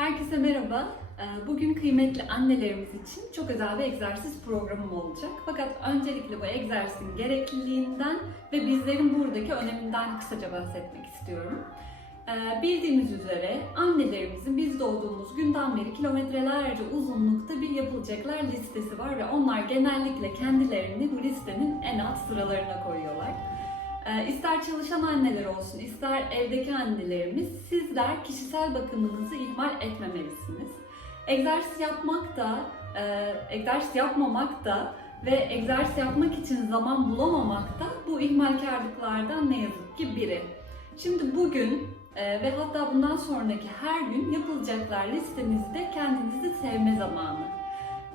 Herkese merhaba. Ee, Bugün kıymetli annelerimiz için çok özel bir egzersiz programım olacak. Fakat öncelikle bu egzersizin gerekliliğinden ve bizlerin buradaki öneminden kısaca bahsetmek istiyorum. Ee, Bildiğimiz üzere annelerimizin biz doğduğumuz günden beri kilometrelerce uzunlukta bir yapılacaklar listesi var ve onlar genellikle kendilerini bu listenin en alt sıralarına koyuyorlar. Ee, İster çalışan anneler olsun, ister evdeki annelerimiz, sizler kişisel bakımınızı ihmal etmemelisiniz. Egzersiz yapmak da, e, egzersiz yapmamak da ve egzersiz yapmak için zaman bulamamak da bu ihmalkarlıklardan ne yazık ki biri. Şimdi bugün e, ve hatta bundan sonraki her gün yapılacaklar listemizde kendinizi sevme zamanı.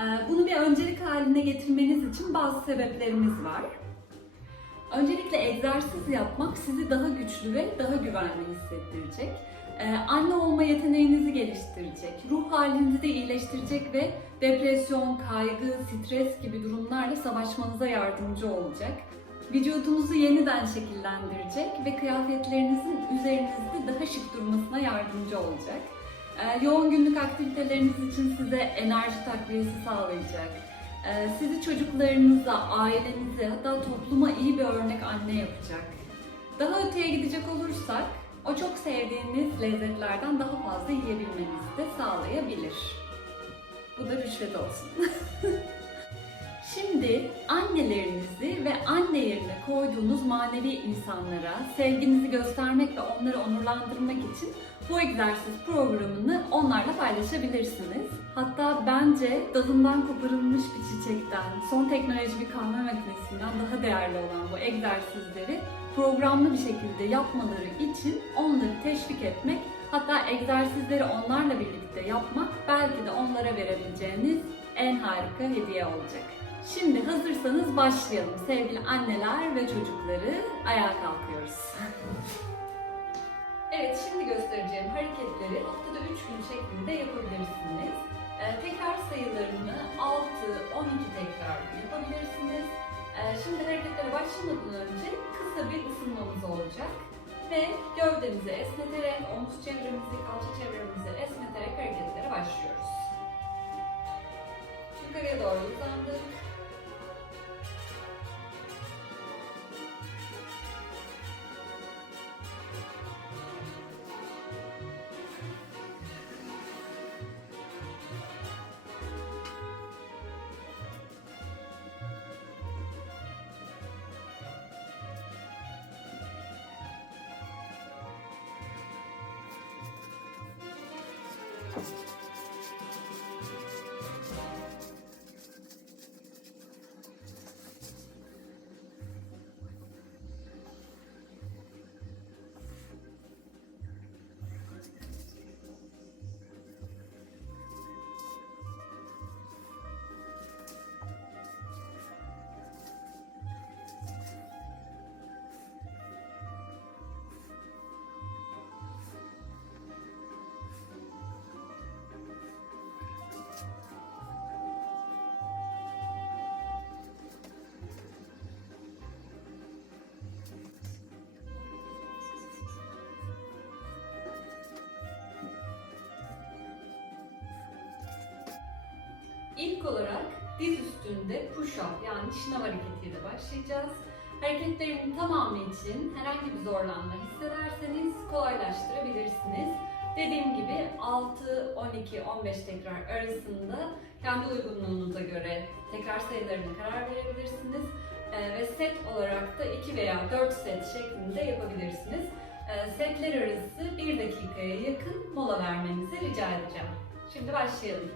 E, Bunu bir öncelik haline getirmeniz için bazı sebeplerimiz var. Öncelikle egzersiz yapmak sizi daha güçlü ve daha güvenli hissettirecek. Ee, anne olma yeteneğinizi geliştirecek, ruh halinizi de iyileştirecek ve depresyon, kaygı, stres gibi durumlarla savaşmanıza yardımcı olacak. Vücudunuzu yeniden şekillendirecek ve kıyafetlerinizin üzerinizde daha şık durmasına yardımcı olacak. Ee, yoğun günlük aktiviteleriniz için size enerji takviyesi sağlayacak. Ee, sizi çocuklarınıza, ailenize hatta topluma iyi bir örnek anne yapacak. Daha öteye gidecek olursak o çok sevdiğiniz lezzetlerden daha fazla yiyebilmenizi de sağlayabilir. Bu da rüşvet olsun. Şimdi annelerinizi ve anne yerine koyduğunuz manevi insanlara sevginizi göstermek ve onları onurlandırmak için bu egzersiz programını onlarla paylaşabilirsiniz. Hatta bence dalından koparılmış bir çiçekten, son teknoloji bir kahve makinesinden daha değerli olan bu egzersizleri programlı bir şekilde yapmaları için onları teşvik etmek, hatta egzersizleri onlarla birlikte yapmak belki de onlara verebileceğiniz en harika hediye olacak. Şimdi hazırsanız başlayalım sevgili anneler ve çocukları ayağa kalkıyoruz. Evet, şimdi göstereceğim hareketleri haftada 3 gün şeklinde yapabilirsiniz. Ee, tekrar sayılarını 6, 12 tekrar yapabilirsiniz. Ee, şimdi hareketlere başlamadan önce kısa bir ısınmamız olacak. Ve gövdemizi esneterek, omuz çevremizi, kalça çevremizi esneterek hareketlere başlıyoruz. Yukarıya doğru uzandık. İlk olarak diz üstünde push-up yani şınav hareketiyle başlayacağız. Hareketlerin tamamı için herhangi bir zorlanma hissederseniz kolaylaştırabilirsiniz. Dediğim gibi 6, 12, 15 tekrar arasında kendi uygunluğunuza göre tekrar sayılarına karar verebilirsiniz. Ee, ve set olarak da 2 veya 4 set şeklinde yapabilirsiniz. Ee, setler arası 1 dakikaya yakın mola vermenizi rica edeceğim. Şimdi başlayalım.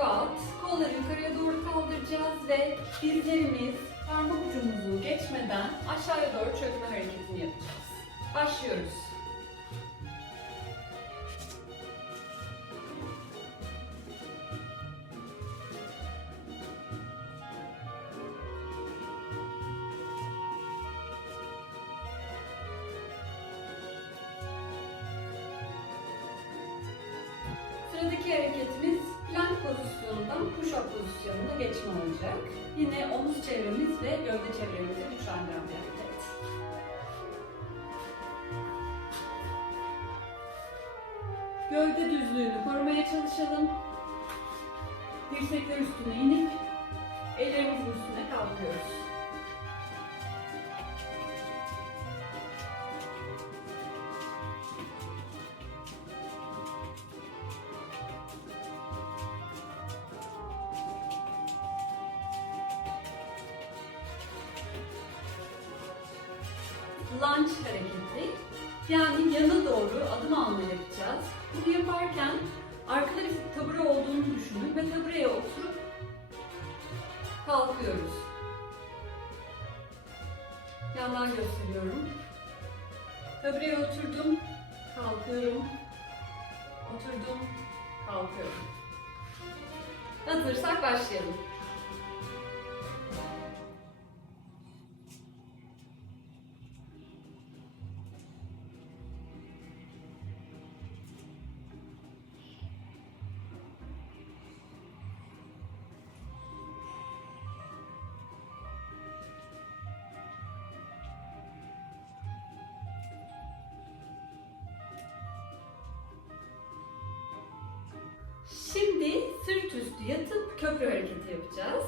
Squat. Kolları yukarıya doğru kaldıracağız ve dizlerimiz parmak ucumuzu geçmeden aşağıya doğru çökme hareketini yapacağız. Başlıyoruz. Olacak. Yine omuz çevremiz ve gövde çevremizi güçlendiren bir hareket. Gövde düzlüğünü korumaya çalışalım. Dirsekler üstüne inip ellerimizin üstüne kalkıyoruz. Lunge hareketi. Yani yana doğru adım alma yapacağız. Bunu yaparken arkada tabure olduğunu düşünün ve tabureye oturup kalkıyoruz. Yandan gösteriyorum. Tabureye oturdum, kalkıyorum. Oturdum, kalkıyorum. Hazırsak başlayalım. Şimdi sırt üstü yatıp köprü hareketi yapacağız.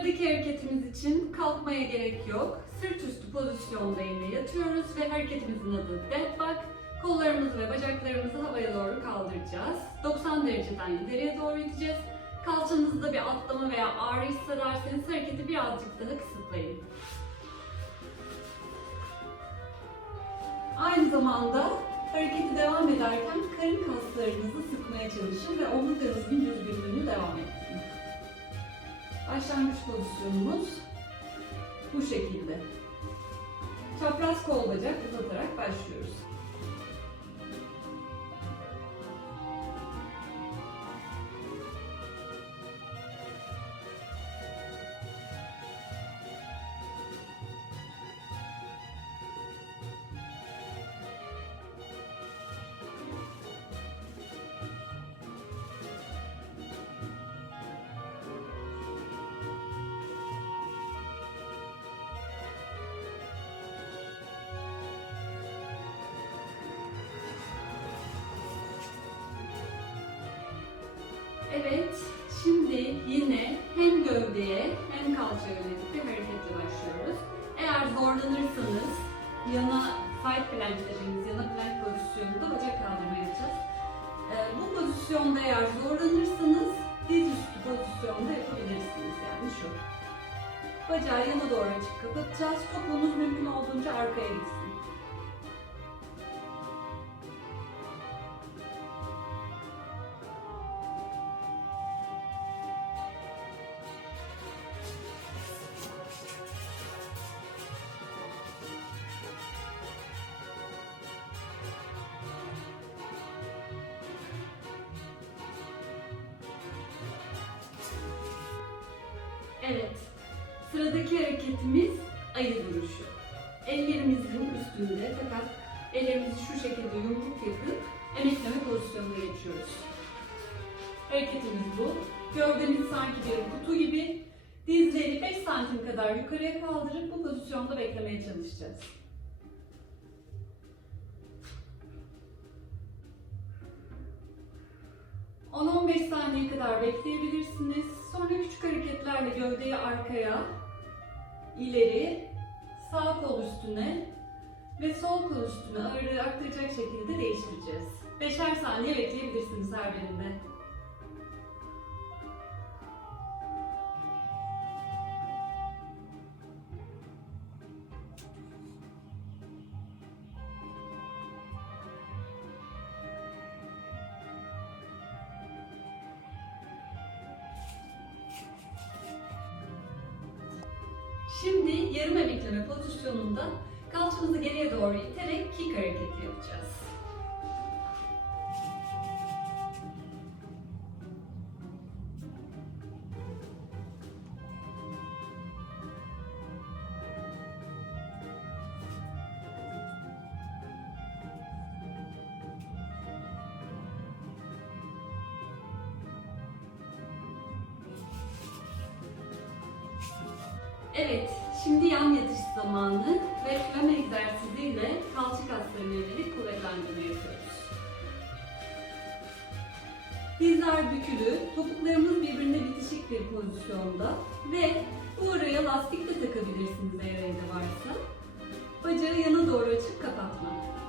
Sıradaki hareketimiz için kalkmaya gerek yok. Sırt üstü pozisyonda yine yatıyoruz ve hareketimizin adı dead bug. Kollarımızı ve bacaklarımızı havaya doğru kaldıracağız. 90 dereceden ileriye doğru iteceğiz. Kalçanızda bir atlama veya ağrı hissederseniz hareketi birazcık daha kısıtlayın. Aynı zamanda hareketi devam ederken karın kaslarınızı sıkmaya çalışın ve omurganızın düzgünlüğünü devam ettirin. Başlangıç pozisyonumuz bu şekilde. Çapraz kol bacak uzatarak başlıyoruz. Evet, şimdi yine hem gövdeye hem kalçaya yönelik bir hareketle başlıyoruz. Eğer zorlanırsanız yana side plank dediğimiz yana plank pozisyonunda bacak kaldırma yapacağız. Ee, bu pozisyonda eğer zorlanırsanız diz üstü pozisyonda yapabilirsiniz yani şu. Bacağı yana doğru açıp kapatacağız. Topuğunuz mümkün olduğunca arkaya gitsin. Evet. Sıradaki hareketimiz ayı duruşu. Ellerimizin üstünde fakat ellerimizi şu şekilde yumruk yapıp emekleme pozisyonuna geçiyoruz. Hareketimiz bu. Gövdemiz sanki bir kutu gibi. Dizleri 5 santim kadar yukarıya kaldırıp bu pozisyonda beklemeye çalışacağız. ...10-15 saniye kadar bekleyebilirsiniz. Sonra küçük hareketlerle gövdeyi arkaya, ileri, sağ kol üstüne ve sol kol üstüne ağırlığı aktaracak şekilde değiştireceğiz. Beşer saniye bekleyebilirsiniz her birinde. Şimdi yarım emekleme pozisyonunda kalçamızı geriye doğru iterek kick hareketi yapacağız. Evet, şimdi yan yatış zamanı ve flam egzersiziyle kalça kaslarına yönelik kuvvetlendirme yapıyoruz. Dizler bükülü, topuklarımız birbirine bitişik bir pozisyonda ve bu araya lastik de takabilirsiniz eğer evde varsa. Bacağı yana doğru açıp kapatma.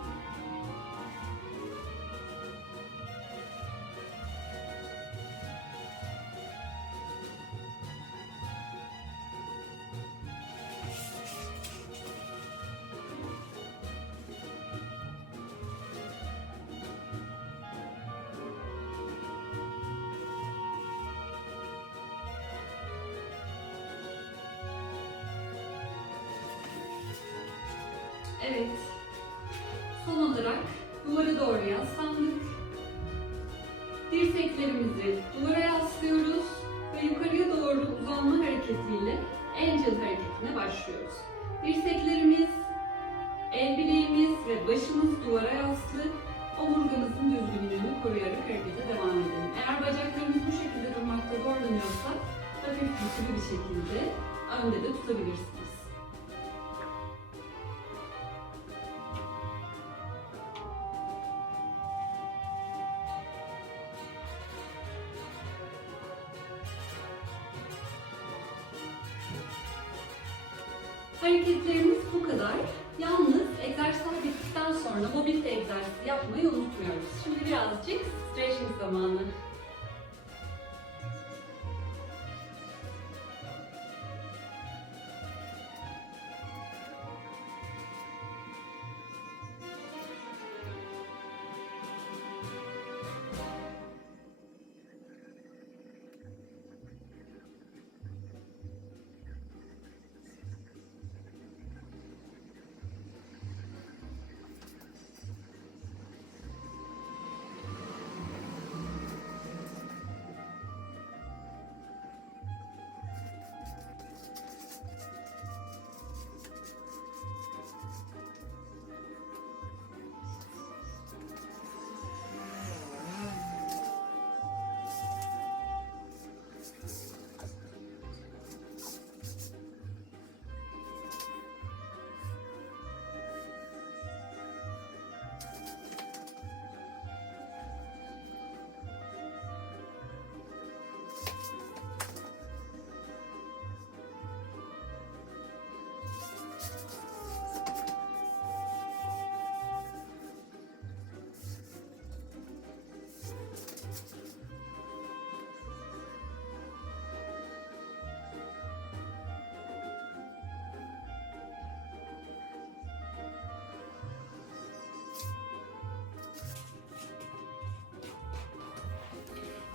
Evet. Son olarak duvara doğru yaslandık. Dirseklerimizi duvara yaslıyoruz ve yukarıya doğru uzanma hareketiyle angel hareketine başlıyoruz. Dirseklerimiz, el bileğimiz ve başımız duvara yaslı. Omurgamızın düzgünlüğünü koruyarak harekete devam edelim. Eğer bacaklarımız bu şekilde durmakta zorlanıyorsa hafif bükülü bir şekilde önde de tutabilirsiniz. Hareketlerimiz bu kadar. Yalnız egzersizler bittikten sonra mobilite egzersizi yapmayı unutmuyoruz. Şimdi birazcık stretching zamanı.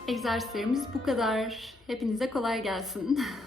Egzersizlerimiz bu kadar. Hepinize kolay gelsin.